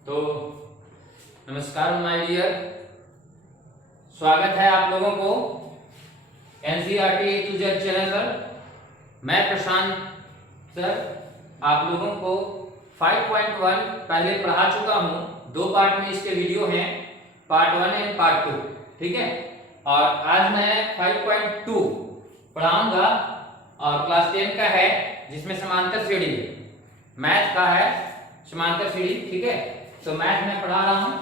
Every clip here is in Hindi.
तो नमस्कार माय डियर, स्वागत है आप लोगों को NCERT A to Z channel पर। मैं प्रशांत सर आप लोगों को 5.1 पहले पढ़ा चुका हूं। 2 पार्ट में इसके वीडियो हैं, पार्ट 1 एंड पार्ट 2, ठीक है। और आज मैं 5.2 पढ़ाऊंगा और क्लास 10 का है, जिसमें समांतर श्रेणी मैथ का है, समांतर श्रेणी, ठीक है। तो मैथ में पढ़ा रहा हूं।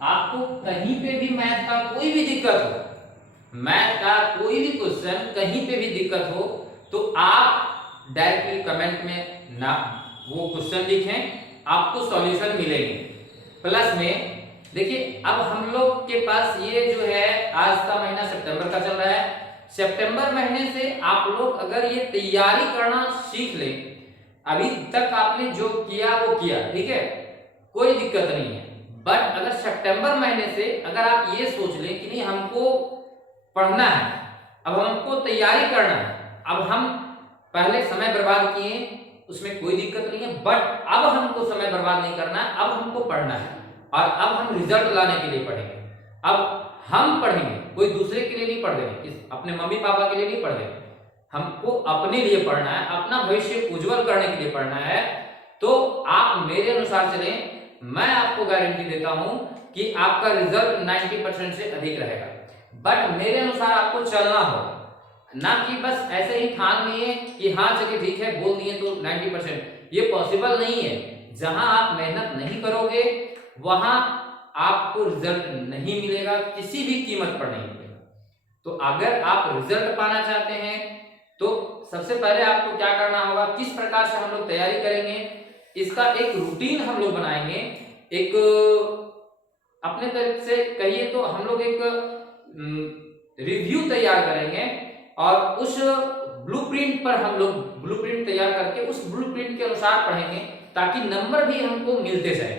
आपको कहीं पे भी मैथ का कोई भी दिक्कत हो, मैथ का कोई भी क्वेश्चन कहीं पे भी दिक्कत हो, तो आप डायरेक्टली कमेंट में ना वो क्वेश्चन लिखें, आपको सॉल्यूशन मिलेंगे। प्लस में देखिए, अब हम लोग के पास ये जो है, आज का महीना सितंबर का चल रहा है। सितंबर महीने से आप लोग अगर ये तैयारी करना सीख लें, अभी तक आपने जो किया वो किया, ठीक है, कोई दिक्कत नहीं है। बट अगर सितंबर महीने से अगर आप ये सोच लें कि नहीं, हमको पढ़ना है, अब हमको तैयारी करना है, अब हम पहले समय बर्बाद किए, उसमें कोई दिक्कत नहीं है, बट अब हमको समय बर्बाद नहीं करना है, अब हमको पढ़ना है और अब हम रिजल्ट लाने के लिए पढ़ेंगे। अब हम पढ़ेंगे, कोई दूसरे के लिए नहीं पढ़ रहे, अपने मम्मी पापा के लिए नहीं पढ़ रहे, हमको अपने लिए पढ़ना है, अपना भविष्य उज्जवल करने के लिए पढ़ना है। तो आप मेरे अनुसार चलें, मैं आपको गारंटी देता हूं कि आपका रिजल्ट 90% से अधिक रहेगा। बट मेरे अनुसार आपको चलना हो, ना कि बस ऐसे ही ठान लिए कि हाँ चलिए ठीक है बोल दिए तो 90%, ये पॉसिबल नहीं है। जहां आप मेहनत नहीं करोगे वहां आपको रिजल्ट नहीं मिलेगा, किसी भी कीमत पर नहीं मिलेगा। तो अगर आप रिजल्ट पाना चाहते हैं तो सबसे पहले आपको क्या करना होगा, किस प्रकार से हम लोग तैयारी करेंगे, इसका एक रूटीन हम लोग बनाएंगे। एक अपने तरफ से कहिए तो हम लोग एक रिव्यू तैयार करेंगे और उस ब्लूप्रिंट पर हम लोग ब्लूप्रिंट तैयार करके उस ब्लूप्रिंट के अनुसार पढ़ेंगे, ताकि नंबर भी हमको मिलते जाए।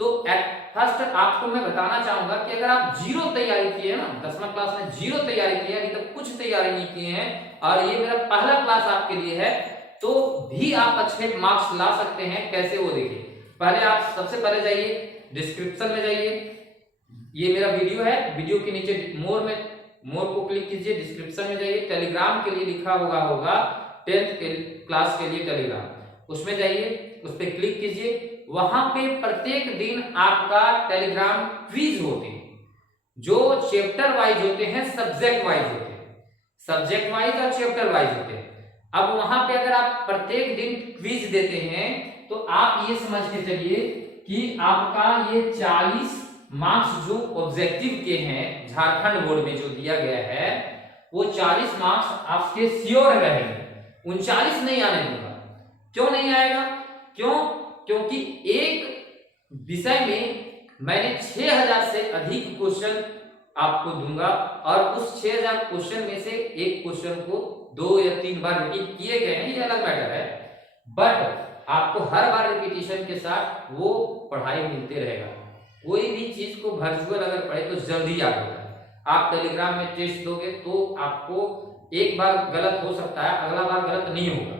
तो एट फर्स्ट आपको मैं बताना चाहूंगा कि अगर आप जीरो तैयारी किए ना, 10वीं क्लास में जीरो तैयारी किए, अभी तक कुछ तैयारी नहीं किए हैं और ये मेरा पहला क्लास आपके लिए है, तो भी आप अच्छे मार्क्स ला सकते हैं। कैसे, वो देखिए। पहले आप सबसे पहले जाइए डिस्क्रिप्शन में जाइए, ये मेरा वीडियो है, वीडियो के नीचे मोर को क्लिक कीजिए, डिस्क्रिप्शन में जाइए, टेलीग्राम के लिए लिखा होगा 10th क्लास के लिए टेलीग्राम, उसमें जाइए, उस पर क्लिक कीजिए। वहां पे प्रत्येक दिन आपका टेलीग्राम क्विज होते हैं, जो चैप्टर वाइज होते हैं, सब्जेक्ट वाइज होते हैं, सब्जेक्ट वाइज और चैप्टर वाइज होते हैं। अब वहां पे अगर आप प्रत्येक दिन क्विज देते हैं तो आप ये समझ के चलिए कि आपका ये 40 मार्क्स जो ऑब्जेक्टिव के हैं, झारखंड बोर्ड में जो दिया गया है, वो 40 मार्क्स आपके श्योर रहेंगे। 39 नहीं आने दूंगा। क्यों नहीं आएगा? क्योंकि एक विषय में मैंने 6000 से अधिक क्वेश्चन आपको दूंगा और उस 6000 क्वेश्चन में से एक क्वेश्चन को 2 या 3 बार रिपीट किए गए हैं, ये अलग मैटर है, बट आपको हर बार रिपीटिशन के साथ वो पढ़ाई मिलते रहेगा। कोई भी चीज को वर्चुअल अगर पढ़े तो जल्दी याद होगा। आप टेलीग्राम में टेस्ट दोगे तो आपको एक बार गलत हो सकता है, अगला बार गलत नहीं होगा।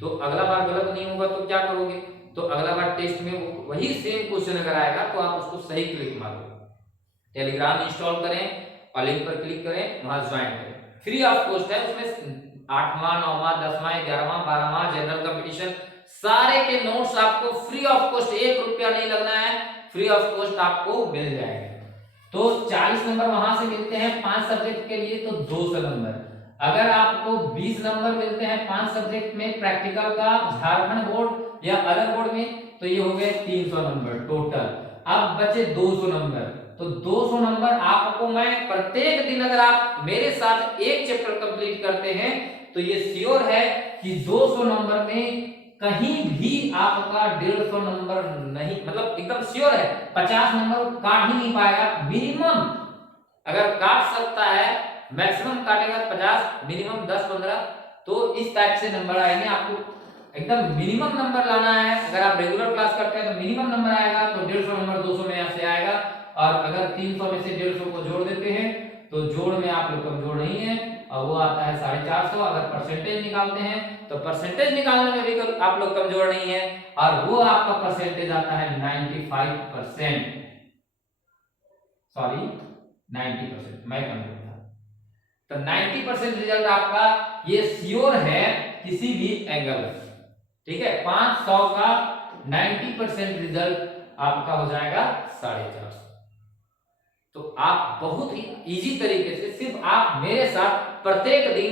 तो अगला बार गलत नहीं होगा तो क्या करोगे, तो अगला बार टेस्ट में वही सेम क्वेश्चन अगर आएगा तो आप उसको सही क्लिक मारोगे। टेलीग्राम इंस्टॉल करें और लिंक पर क्लिक करें, वहां ज्वाइन करें, फ्री ऑफ कॉस्ट है। उसमें 8वां 9वां 10वां 11वां 12वां जनरल कंपटीशन सारे के नोट्स आपको फ्री ऑफ कॉस्ट, 1 रुपया नहीं लगना है, फ्री ऑफ कॉस्ट आपको मिल जाएगा। तो 40 नंबर वहां से मिलते हैं 5 सब्जेक्ट के लिए, तो 200 नंबर। अगर आपको 20 नंबर मिलते हैं 5 सब्जेक्ट में प्रैक्टिकल का, झारखंड बोर्ड या अदर बोर्ड में, तो ये हो गए 300 नंबर टोटल। अब बचे 200 नंबर, तो 200 नंबर आपको मैं प्रत्येक दिन, अगर आप मेरे साथ एक चैप्टर कंप्लीट करते हैं तो ये श्योर है कि 200 नंबर में कहीं भी आपका 150 नंबर नहीं, मतलब एकदम श्योर है 50 नंबर काट ही नहीं पाएगा। मिनिमम अगर काट सकता है, मैक्सिमम काटेगा 50, मिनिमम 10-15, तो इस टाइप से नंबर आएंगे। आपको एकदम मिनिमम नंबर लाना है। अगर आप रेगुलर क्लास करते हैं तो मिनिमम नंबर आएगा, तो 150 नंबर 200 में से आएगा। और अगर 300 में से 150 को जोड़ देते हैं तो जोड़ में आप लोग कमजोर नहीं है, और वो आता है 450। अगर परसेंटेज निकालते हैं तो परसेंटेज निकालने में भी आप लोग कमजोर नहीं है, और वो आपका परसेंटेज आता है 95%, सॉरी 90%, मैं कमजोर था। तो 90% रिजल्ट आपका ये श्योर है किसी भी एंगल में, ठीक है। 500 का 90% रिजल्ट आपका हो जाएगा 450। तो आप बहुत ही इजी तरीके से सिर्फ आप मेरे साथ प्रत्येक दिन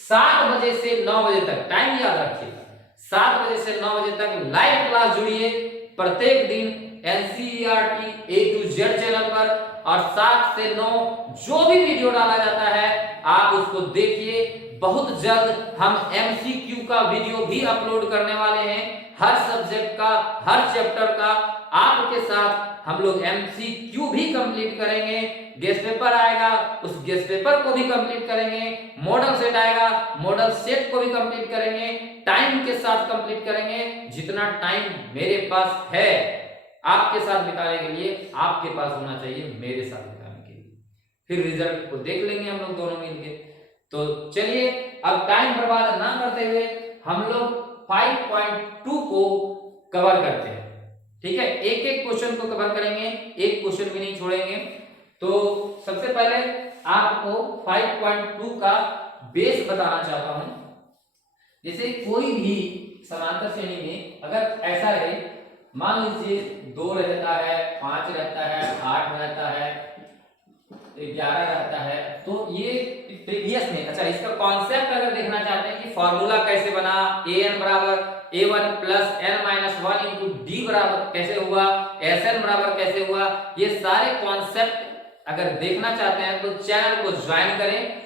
7 बजे से 9 बजे तक, टाइम याद रखिएगा, 7 बजे से 9 बजे तक लाइव क्लास जुड़िए प्रत्येक दिन NCERT A to Z channel पर, और 7 से 9 जो भी वीडियो डाला जाता है आप उसको देखिए। बहुत जल्द हम MCQ का वीडियो भी अपलोड करने वाले हैं, हर सब्जेक्ट का, हर चैप्टर का आपके साथ हम लोग MCQ भी कंप्लीट करेंगे। गेस्ट पेपर आएगा, उस गेस्ट पेपर को भी कंप्लीट करेंगे। मॉडल सेट आएगा, मॉडल सेट को भी कंप्लीट करेंगे, टाइम के साथ कंप्लीट करेंगे। जितना टाइम मेरे पास है आपके साथ बिताने के लिए, आपके पास होना चाहिए मेरे साथ बिताने के लिए। फिर रिजल्ट को देख लेंगे हम लोग दोनों मिलके। तो चलिए अब टाइम बर्बाद ना करते हुए हम लोग 5.2 को कवर करते हैं, ठीक है। एक एक क्वेश्चन को कवर करेंगे, एक क्वेश्चन भी नहीं छोड़ेंगे। तो सबसे पहले आपको 5.2 का बेस बताना चाहता हूं। जैसे कोई भी समांतर श्रेणी में अगर ऐसा रहे, मान लीजिए 2 रहता है, 5 रहता है, 8 रहता है, 11 रहता है, तो ये प्रीवियस में, अच्छा इसका कॉन्सेप्ट अगर देखना चाहते हैं कि फॉर्मूला कैसे बना, an बराबर a1 plus n-1 into D बराबर कैसे हुआ, sn बराबर कैसे हुआ, ये सारे कॉन्सेप्ट अगर देखना चाहते हैं तो चैनल को ज्वाइन करें।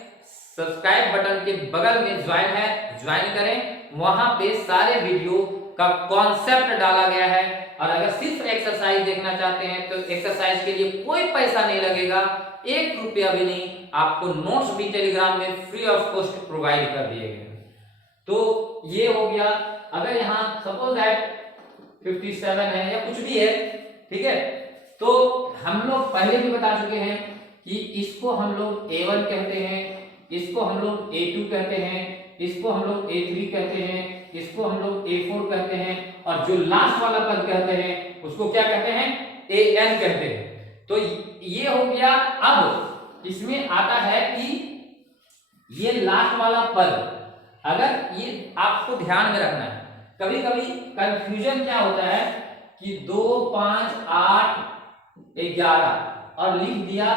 सब्सक्राइब बटन के बगल में ज्वाइन है, ज्वाइन करें। वहां पे सारे वीडियो का कॉन्सेप्ट डाला गया है। और अगर सिर्फ एक्सरसाइज देखना चाहते हैं तो एक्सरसाइज के लिए कोई पैसा नहीं लगेगा, 1 रुपया भी नहीं। आपको नोट्स भी टेलीग्राम में फ्री ऑफ कॉस्ट प्रोवाइड कर दिए गए। तो ये हो गया। अगर यहाँ सपोज दैट 57 है या कुछ भी है, ठीक है, तो हम लोग पहले भी बता चुके हैं कि इसको हम लोग A1 कहते हैं, इसको हम लोग A2 कहते हैं, इसको हम लोग A3 कहते हैं, इसको हम लोग A4 कहते हैं, और जो लास्ट वाला पद कहते हैं उसको क्या कहते हैं, AN कहते हैं। तो ये हो गया। अब इसमें आता है कि ये लास्ट वाला पद, अगर ये आपको ध्यान में रखना है, कभी कभी कंफ्यूजन क्या होता है कि 2, 5, 8, 11 और लिख दिया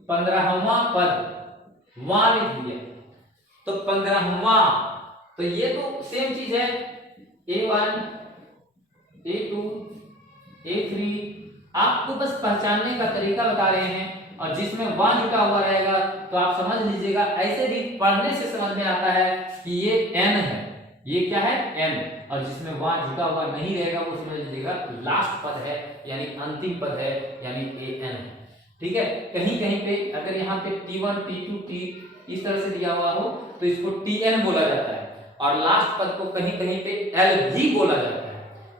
15वां पद, वहां लिख दिया तो 15वां, तो ये तो सेम चीज है। A1, A2, A3, आपको बस पहचानने का तरीका बता रहे हैं, और जिसमें 1 जुटा हुआ रहेगा तो आप समझ लीजिएगा। ऐसे भी पढ़ने से समझ में आता है कि ये n है, ये क्या है n, और जिसमें 1 जुटा हुआ नहीं रहेगा वो समझ लीजिएगा लास्ट पद है, यानी अंतिम पद है, यानी an है, ठीक है। कहीं कहीं पे अगर यहाँ पे T1, T2, T इस तरह से दिया हुआ हो तो इसको Tn बोला जाता है, और लास्ट पद को कहीं कहीं पे L भी बोला जाता है।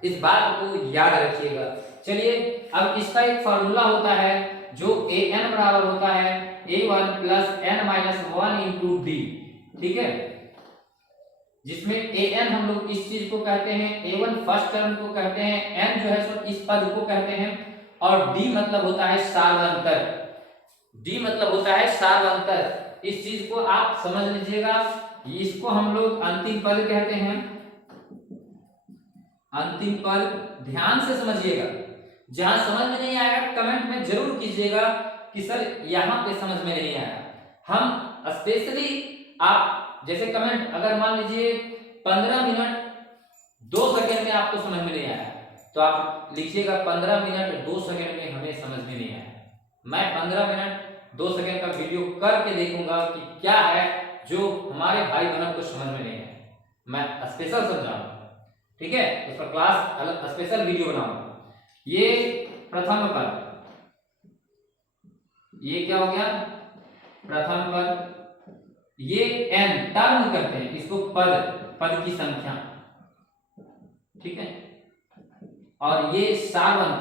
इस बात को याद रखिएगा। चलिए अब इसका एक फार्मूला होता है जो an बराबर होता है a1 plus n-1 into D, ठीक है, जिसमें an हम लोग इस चीज को कहते हैं, a1 फर्स्ट टर्म को कहते हैं, n जो है सो इस पद को कहते हैं, और d मतलब होता है सार्वंतर, d मतलब होता है सार्वंतर। इस चीज को आप समझ लीजिएगा। इसको हम लोग अंतिम पद कहते हैं, अंतिम पद। ध्यान से समझिएगा, जहां समझ में नहीं आएगा कमेंट में जरूर कीजिएगा कि सर यहां पे समझ में नहीं आया। हम स्पेशली आप जैसे कमेंट अगर मान लीजिए 15 मिनट 2 सेकंड में आपको समझ में नहीं आया तो आप लिखिएगा 15 मिनट 2 सेकंड में हमें समझ में नहीं आया। मैं 15 मिनट 2 सेकंड का वीडियो करके देखूंगा कि क्या है जो हमारे भाई बहन को समझ में नहीं आया, मैं स्पेशल समझाऊंगा, ठीक है, उस पर क्लास अलग स्पेशल वीडियो बनाऊंगा। ये प्रथम पद, ये क्या हो गया प्रथम पद, ये n टर्म करते हैं इसको, पद पद की संख्या, ठीक है, और ये सार्वंत,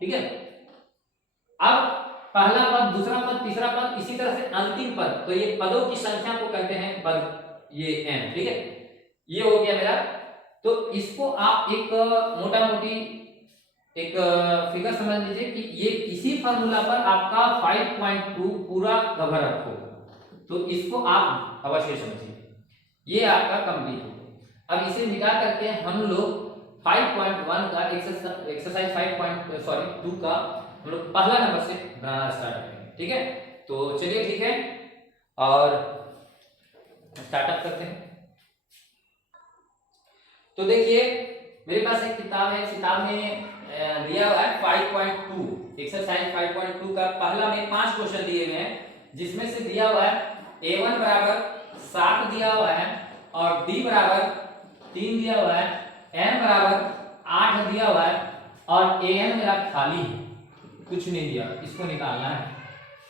ठीक है। अब पहला पद, दूसरा पद, तीसरा पद, इसी तरह से अंतिम पद, तो ये पदों की संख्या को कहते हैं पद, ये n, ठीक है। ये हो गया मेरा। तो इसको आप एक मोटा मोटी एक फिगर समझ लीजिए कि ये इसी फार्मूला पर आपका 5.2 पूरा कवर अप होगा, तो इसको आप अवश्य समझिए। ये आपका कंप्लीट हो गया। अब इसे मिटा करके हम लोग 5.1 का एक्सरसाइज 5.2 का हम लोग पहला नंबर से बनाना स्टार्ट करेंगे, ठीक है। तो चलिए ठीक है, और स्टार्टअप करते हैं। तो देखिए मेरे पास एक किताब है, किताब में दिया हुआ है 5.2 एक्सरसाइज 5.2 का पहला में 5 क्वेश्चन दिए हुए हैं, जिसमें से दिया हुआ है a1 बराबर 7 दिया हुआ है, और d बराबर 3 दिया हुआ है, n बराबर 8 दिया हुआ है, और an मेरा खाली है, कुछ नहीं दिया, इसको निकालना है,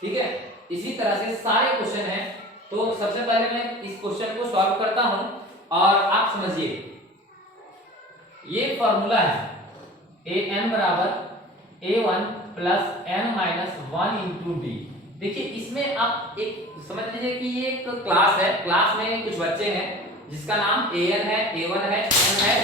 ठीक है। इसी तरह से सारे क्वेश्चन हैं। तो सबसे पहले मैं इस क्वेश्चन को सॉल्व करता हूं, और आप समझिए ये फॉर्मूला है an बराबर a1 plus n minus 1 into D. देखिए इसमें आप एक समझ लीजिए कि ये एक क्लास है, क्लास में कुछ बच्चे हैं जिसका नाम an है, a1 है, n है,